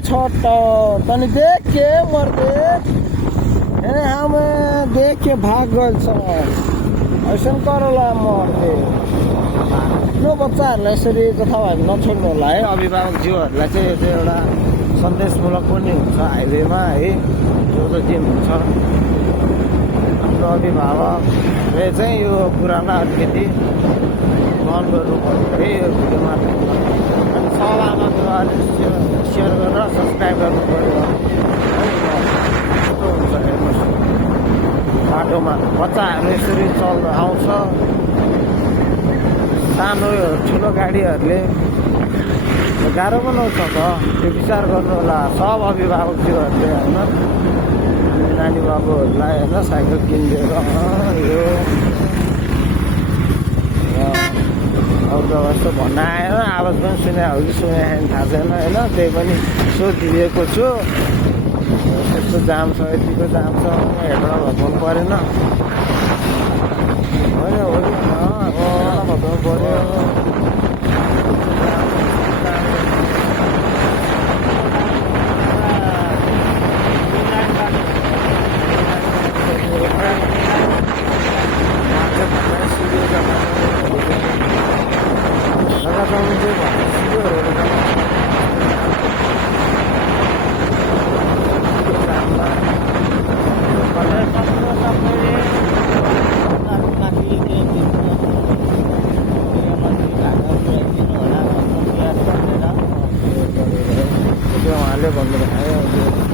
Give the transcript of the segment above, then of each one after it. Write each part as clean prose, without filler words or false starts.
छोटा तनी देख के मर देख हेरे हमें देख के भाग गल छ ऐसा करला मर दे नो बच्चाहरूलाई यसरी जथाभावी नछोड्नु होला है अभिभावकज्यूहरूलाई चाहिँ यो चाहिँ एउटा सन्देशमूलक पनि हुन्छ हाइवेमा है जो त के हुन्छ हाम्रो अभिभावकले चाहिँ यो कुरालाई अलिकति मन गर्नुपर्छ है यो भिडियोमा अनि सबैलाई सेयर गरेर सब्सक्राइब गर्नु पऱ्यो यस्तो हुन्छ हेर्नुहोस् बाटोमा बच्चाहरू यसरी चल्दा आउँछ सानो ठुलो गाडीहरूले गाह्रो बनाउँछ त त्यो विचार गर्नु होला सब अभिभावकज्यूहरूले होइन नानी बाबुहरूलाई होइन साइकल किनिदिएर यो अब जस्तो भन्न आएन आवाज पनि सुने हो कि सुने थाहा छैन होइन त्यही पनि सोधिदिएको छु यस्तो जाम छ यतिको जाम छ हेरेर भत्काउनु परेन होइन हो कि भत्काउनु पऱ्यो उहाँले भन्नुभयो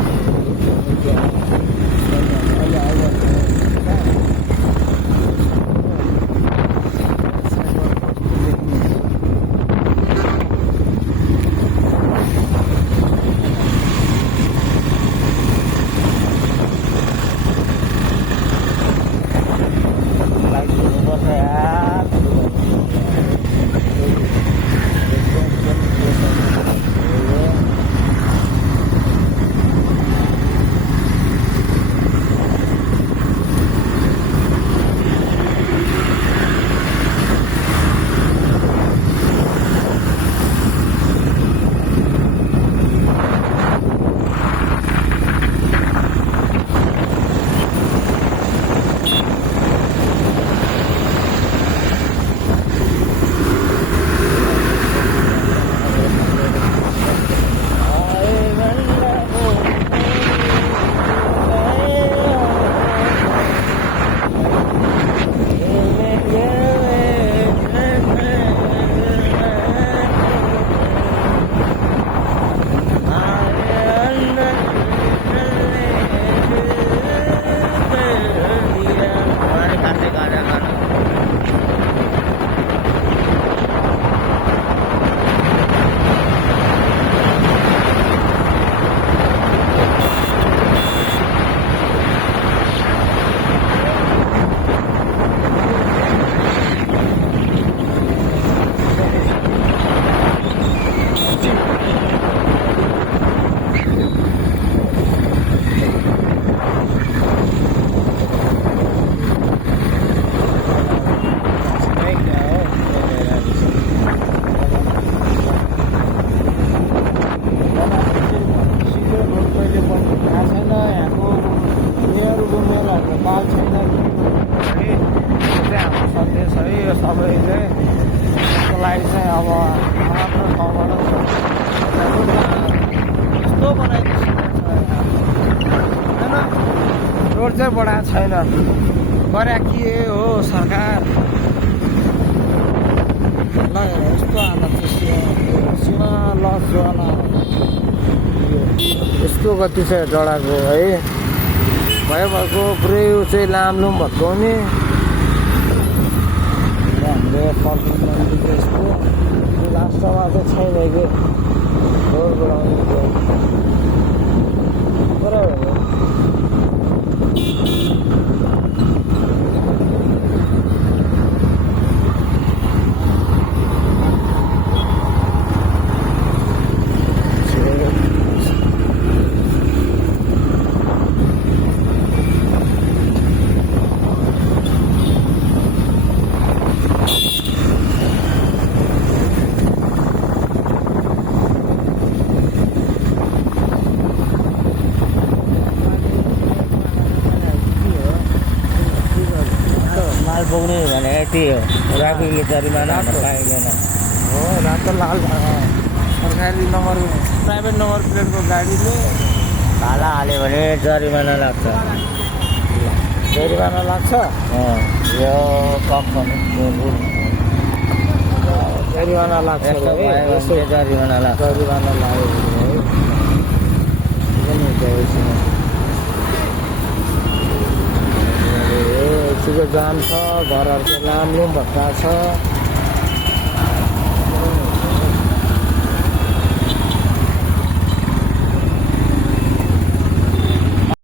सबैले त्यसको लागि चाहिँ अब आफ्नो ठाउँबाट यस्तो बनाइदिएको होइन रोड चाहिँ बढाएको छैन गरे के हो सरकार ल यस्तो हालत सीमा लसवाला यस्तो गति छ डडाको है भयो भएको पुरै चाहिँ लामलुम भत्काउने हामीले फर्किङ मन्दिर यस्तो लास्टमा चाहिँ छैन कि रोड बढाउने बराबर लाल बोक्ने भने यति हो ट्राफिकले जरिमाना हान्न पाइँदैन हो रातो लाल सरकारी नम्बर प्राइभेट नम्बर प्लेटको गाडीले भाला हाल्यो भने जरिमाना लाग्छ जरिमाना लाग्छ यो कम्पनी जरिमाना लाग्छ जरिमाना लाग्छ जरिमाना लाग्यो भने जाम छ घरहरूको लामलुम भत्ता छ